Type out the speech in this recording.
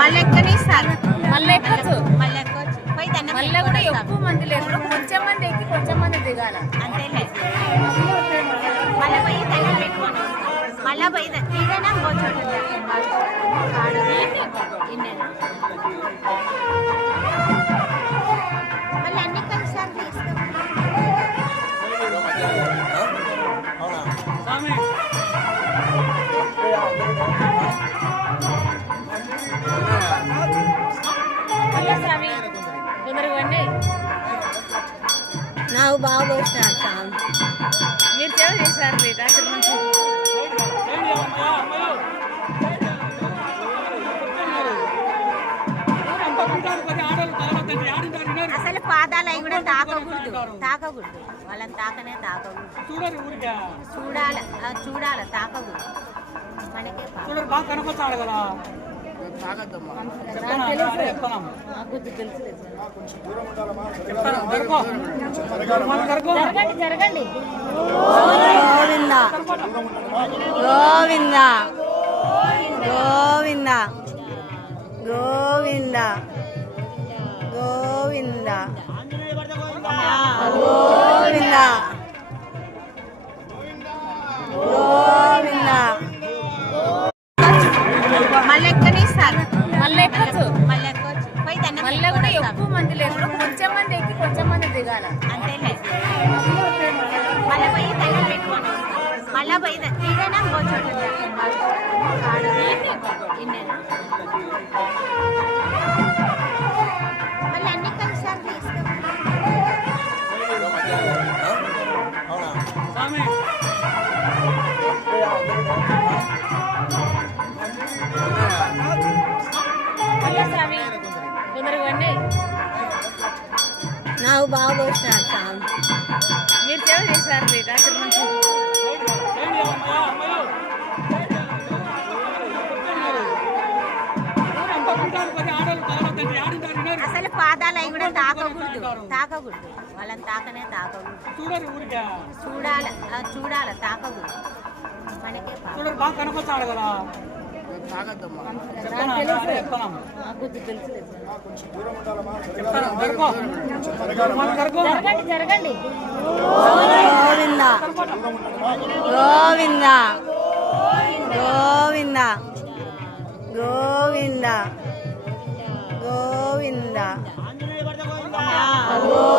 మళ్ళీ ఎక్కనిస్తారు, మళ్ళీ ఎక్కచ్చు, మళ్ళీ ఎక్కొచ్చు. పోయి దండం మళ్ళీ కూడా ఎక్కువ మంది లేకుండా కొంచెం మంది ఎక్కి కొంచెం మంది దిగాల అంతేలే. మళ్ళీ పోయి దండం పెట్టుకొని మళ్ళీ పోయి ఇదేనా ఇంకో చోట మళ్ళీ అన్ని కలిసారు తీస్తాం. నాకు బాగా పోసినాడు సార్, మీరు సేవ చేశారు రాత్రి నుంచి. అసలు పాదాలు అవి కూడా తాకకూడదు, తాకకూడదు, వాళ్ళని తాకనే తాకకూడదు. చూడాలి, చూడాలి, తాకకూడదు. మనకే బాగా కనపడతాడు కదా. జరగండి. గోవింద గోవింద గోవింద గోవింద గోవింద గోవింద గోవింద. మళ్ళీ ఎక్కనిస్తారు, మళ్ళీ ఎక్కచ్చు, మళ్ళీ ఎక్కొచ్చు. పోయి దండం మళ్ళీ కూడా ఎక్కువ మంది లేకుండా కొంచెం మంది ఎక్కి కొంచెం మంది దిగాల అంతేలే. మళ్ళీ పోయి దండం పెట్టుకొని మళ్ళీ పోయి ఇదేనా ఇంకో చోట మళ్ళీ అన్ని కలిసారు తీస్తాం. నాకు బాగా పోసినాడు సార్, మీరు సేవ చేశారు రాత్రి నుంచి. అసలు పాదాలు అవి కూడా తాకకూడదు, తాకకూడదు, వాళ్ళని తాకనే తాకకూడదు. చూడాలి, చూడాలి, తాకకూడదు. మనకే బాగా కనపడతాడు కదా. జరగండి. గోవింద గోవింద గోవింద గోవింద గోవింద గోవింద